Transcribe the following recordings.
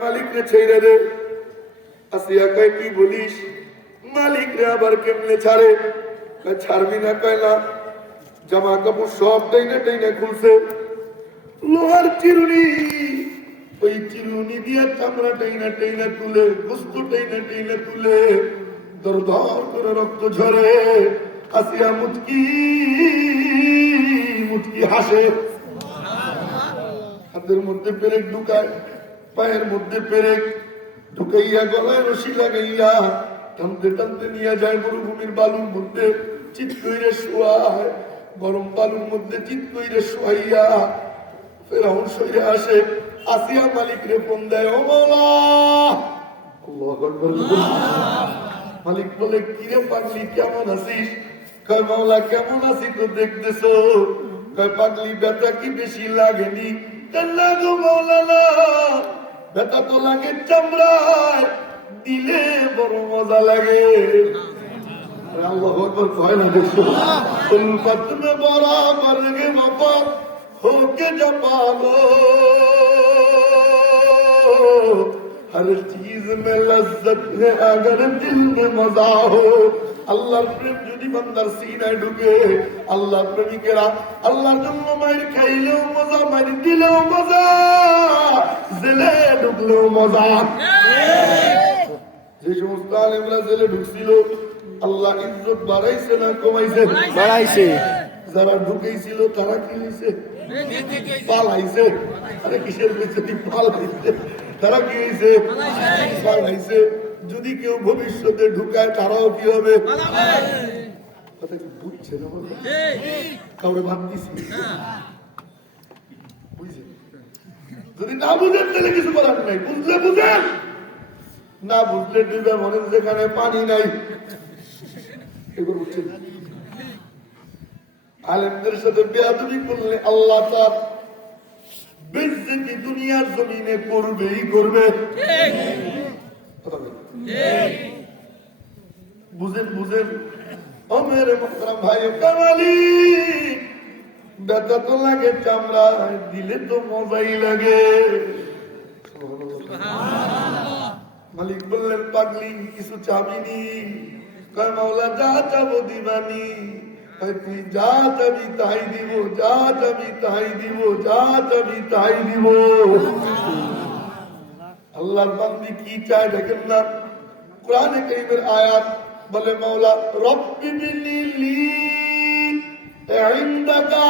মালিক রে ছেড়ে দে। আসিয়া কয় কি বলিস? মালিক রে আবার কেমনে ছাড়ে? ছাড়বি না, কয় না। জামা কাপড় সব টাইনে টাইনে খুলছে, লোহার চিরুনি, ওই চিরুনি দিয়া চামড়া টাইনা টাইনা তুলে, গোস্ত টাইনা টাইনা তুলে, দর দর করে রক্ত ঝরে। আসিয়া মুচকি মুচকি হাসে, হাতের মধ্যে পেরেক ঢুকায়, পায়ের মধ্যে পেরেক ঢুকাইয়া, গলায় রশি লাগাইয়া টানতে টানতে নিয়ে যায় মরুভূমির বালুর মধ্যে, চিৎ কইরে শোয়ায়। গরম বালুর মধ্যে চিৎ কইরে শোয়াইয়া ফেরাউন সইরে আসে। আসিয়া মালিক রে ফোন দেয়, ও মাওলা। আল্লাহু আকবার। মালিক বলে, কিরে পাগলি, কেমন আছিস? কয়, মাওলা কেমন আছি তো দেখতেছো। কয়, পাগলি ব্যথা কি বেশি লাগেনি? না গো মাওলা, না, ব্যথা তো লাগে চামড়ায়, দিলে বড় মজা লাগে। আল্লাহু আকবার। ভয় না দেখছো? উলফত মে বরাবর গে বাবা होके जपालो, हर चीज में लज्जत है अगर दिल में मजा हो। আল্লাহর প্রেম যদি বান্দার সিনায় ঢুকে, আল্লাহ প্রেমিকেরা আল্লাহর জন্য মাইর খাইলেও মজা, মাইর দিলেও মজা, জেলে ঢুকলেও মজা। যে সমস্ত আলেমরা জেলে ঢুকছিল, আল্লাহ ইজ্জত বাড়াইছে না কমাইছে? বাড়াইছে। যারা ঢুকেছিল তারা কি হয়েছে? পালাইছে। আরে কিসের পেছনে পালাইছে? তারা কি হয়েছে? পালাইছে। যদি কেউ ভবিষ্যতে ঢুকায় তারাও কি হবে? কথা কি বুঝছে না? কাউরে ভাব দিছি? যদি না বুঝেন তাহলে কিছু করার নাই, বুঝলে বুঝেন, না বুঝলে ডুবে মনে যেখানে পানি নাই। এগুলো বুঝছেন? আলেমদের সাথে বেয়াদবি করলে আল্লাহ তার বেইজ্জতি দুনিয়ার জমিনে করবেই করবে। বুঝেন বুঝেন? ও মেরে মোহতারাম ভাই, কামালি ব্যথা তো লাগে চামড়ায়, দিলে তো মজাই লাগে। মালিক বললেন, পাগলি কিছু চাবিনি? কয়, মাওলা যা চাবো দিবানি। তুই যা চাবি তাই দিব, যা চাবি তাই দিব, যা চাবি তাই দিব। আল্লাহর বান্দি কি চায় দেখেন না? কোরআনে কারীমের আয়াত বলে, মাওলা রব্বি বিনিলি ইনদাকা,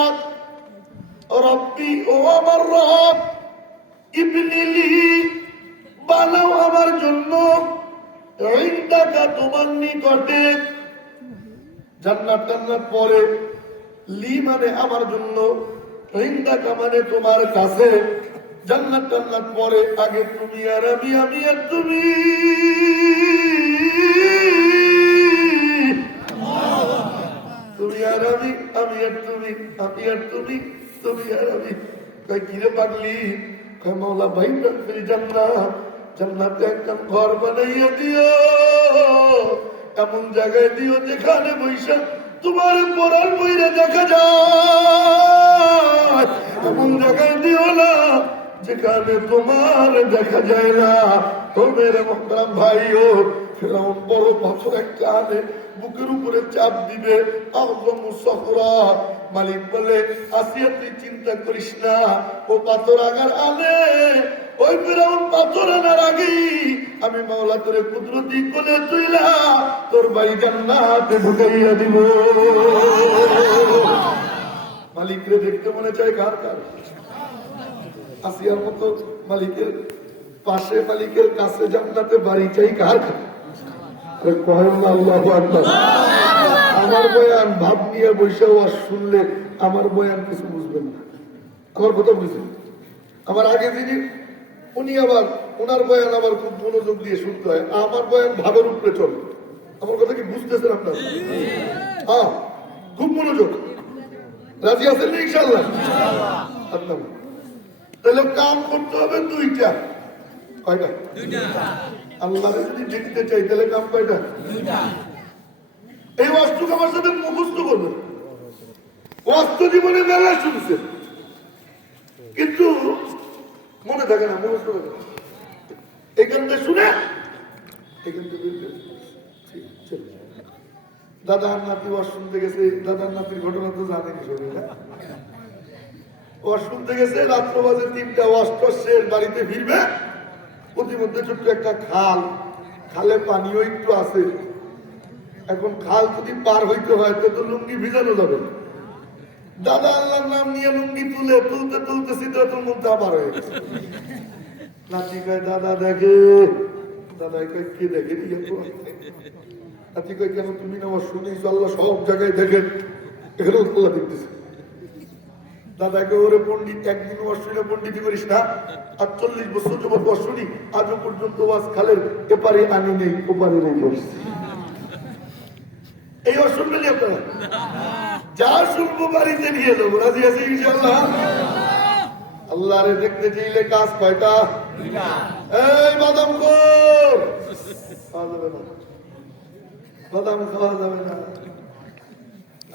রব্বি ও আমার রব, ইবনিলি বানাও আমার জন্য, ইনদাকা তোমার নিকটে। জান্নাত টান্নাত পরে, লি মানে আমার জন্য, ইনদাকা মানে তোমার কাছে। জান্নাত টান্নাত পরে, আগে তুমি আর আমি, আমি আর তুমি। তুমি আর আমি, আমি আর তুমি, আমি আর তুমি, তুমি আর আমি। কই কিরে পাগলি? কই মাওলা ভাই ফির জান্নাত, জান্নাতে একটা ঘর বানাইয়া দিও, এমন জায়গায় দিও যেখানে বৈশা তোমার পরার বইরে দেখা যায়। এমন জায়গায় দিও না যেখানে তোমার দেখা যায় না। তো মেরে মোহতারাম ভাইও, ফেরাউন বড় পাথর একটা আনে, বুকের উপরে চাপ দিবে। মালিক বলে, আসিয়া তুই চিন্তা করিস না, ও পাথর আগার আনে, ওই ফেরাউন পাথর আনার আগেই আমি মাওলা তোরে কুদরতি কোলে তুইলা তোর ভাই জান্নাতে ঢুকাইয়া দিব। মালিকরে দেখতে মনে চায় কার কার? আসিয়ার মতো মালিকের পাশে, মালিকের কাছে জান্নাতে বাড়ি চাই কার কার? আল্লাহু আকবার। আমার বয়ান ভাব নিয়ে বসে ওয়াজ শুনলে আমার বয়ান কিছু বুঝবেন না। আমার কথা বুঝছেন? আমার আগে যিনি, উনি আবার ওনার বয়ান আবার খুব মনোযোগ দিয়ে শুনতে হয়। আমার বয়ান ভাবের উপরে চলে। আমার কথা কি বুঝতেছেন আপনারা? হ্যাঁ, খুব মনোযোগ। রাজি আছেন না ইনশাআল্লাহ? আল্লাহ। তাহলে কাম করতে হবে দুইটা। কয়টা? আল্লাহ যদি দেখতে চাই তাহলে কাম কয়টা? এই ওয়াজটুকু আমার সাথে মুখস্থ করবেন। ওয়াজ জীবনে মেলা শুনছেন, কিন্তু মনে থাকে না, মুখস্থ থাকে না। এখান থেকে শুনে এখান থেকে দাদার নাতি ওয়াশরুম থেকে গেছে, দাদার নাতির ঘটনা তো জানেনি সবাই না? ওয়াশরুম থেকে গেছে, রাত্র বাজে 3টা, শেষ, বাড়িতে ফিরবে, প্রতিমধ্যে ছোট্ট একটা খাল, খালে পানিও একটু আছে। এখন খাল যদি পার হইতে হয় তো লুঙ্গি ভিজানো যাবে। দাদা আল্লাহর নাম নিয়ে লুঙ্গি তুলতে সিদ্ধাতুল মুনতাহা পার হয়ে গেছে। নাতি কয় দাদা দেখে, দাদা কয় কে দেখে? নাতি কয় কেন তুমি না আমার শুনেছ? আল্লাহ সব জায়গায় দেখেন, এখানেও আল্লাহ দেখতেছে। দাদাকে ওরে পন্ডিত, একদিন অশ্বিনে পন্ডিতি করিস না, ৪৮ বছর যাবত অশ্বিনী, আজও পর্যন্ত ওয়াজ খালের এপারে আনি নেই, ওপারে নেই করছি। এই অশুনবেন আপনারা? যা শুনবো বাড়িতে নিয়ে যাবো, রাজি আছে ইনশাআল্লাহ। আল্লাহরে দেখতে চাইলে কাজ কয়টা? এই বাদাম খোর খাওয়া যাবে না, বাদাম খাওয়া যাবে না।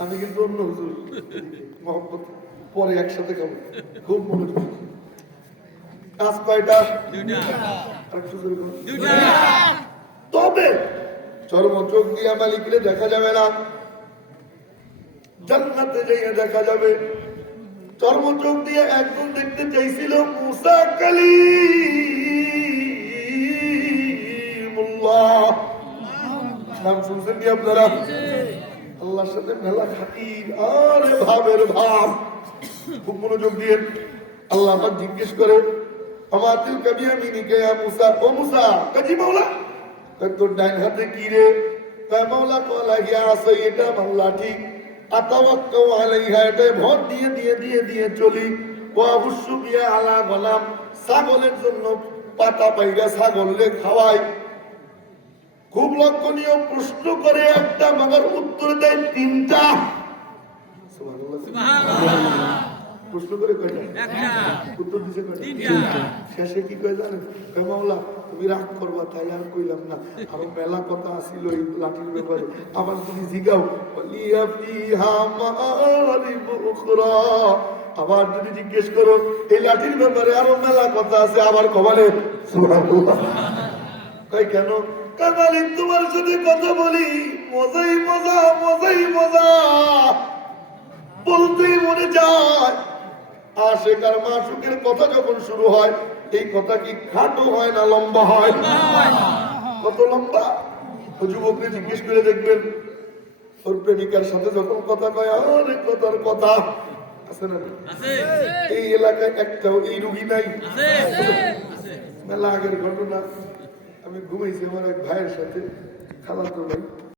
আমি কিন্তু অন্য হুজুর মহব্বত পরে একসাথে খাবো, খুব মনোযোগ। কাজ কয়টা? তবে চরম চোখ দিয়ে মালিকরে দেখা যাবে না, জান্নাতে যাইয়া দেখা যাবে। চর্ম চোখ দিয়ে একদম দেখতে চাইছিল মুসা কালিমুল্লাহ, নাম শুনছেন কি আপনারা? আল্লাহর সাথে মেলা খাতির আর ভাবের ভাব। খুব মনোযোগ দিয়ে আল্লাহ আমাকে জিজ্ঞেস করে, আমাতিল কাবিয়ামিনিকে ইয়া মুসা, ও মুসা, কাজী মাওলা তোর ডাইন হাতে কি রে? কয় মাওলা কলা হিয়া আসই, এটা আমার লাঠি। আতাওয়াক্কাউ আলাইহা, এটা ভর দিয়ে দিয়ে দিয়ে দিয়ে চলি। ওয়া হুসু বিয়া আলা গলাম, ছাগলের জন্য পাতা পাইরা ছাগলরে খাওয়াই। খুব লক্ষণীয়, প্রশ্ন করে একটা, মগর উত্তর দেয় 3টা। প্রশ্ন করে কয়টা? উত্তর দিছে কয়টা? শেষে কি কয় জানেন? মাওলা তুমি রাগ করবা তাই আর কইলাম না, আরো মেলা কথা আসিল এই লাঠির ব্যাপারে, আবার তুমি জিগাও। আবার যদি জিজ্ঞেস করো এই লাঠির ব্যাপারে আরো মেলা কথা আছে, আবার কবারে কয় কেন? কামালিক তোমার সাথে কথা বলি, মজাই মজা, মজাই মজা, বলতেই মনে যায়। আশেক আর মাশুকের কথা যখন শুরু হয়, এই কথা কি খাটো হয় না লম্বা হয়? কত লম্বা! যুবককে জিজ্ঞেস করে দেখবেন, ওর প্রেমিকার সাথে যখন কথা কয়, অনেক কথার কথা আছে না? এই এলাকায় একটাও এই রুগী নাই। মেলা আগের ঘটনা, আমি ঘুমাইছি আমার এক ভাইয়ের সাথে, খালাতো ভাই।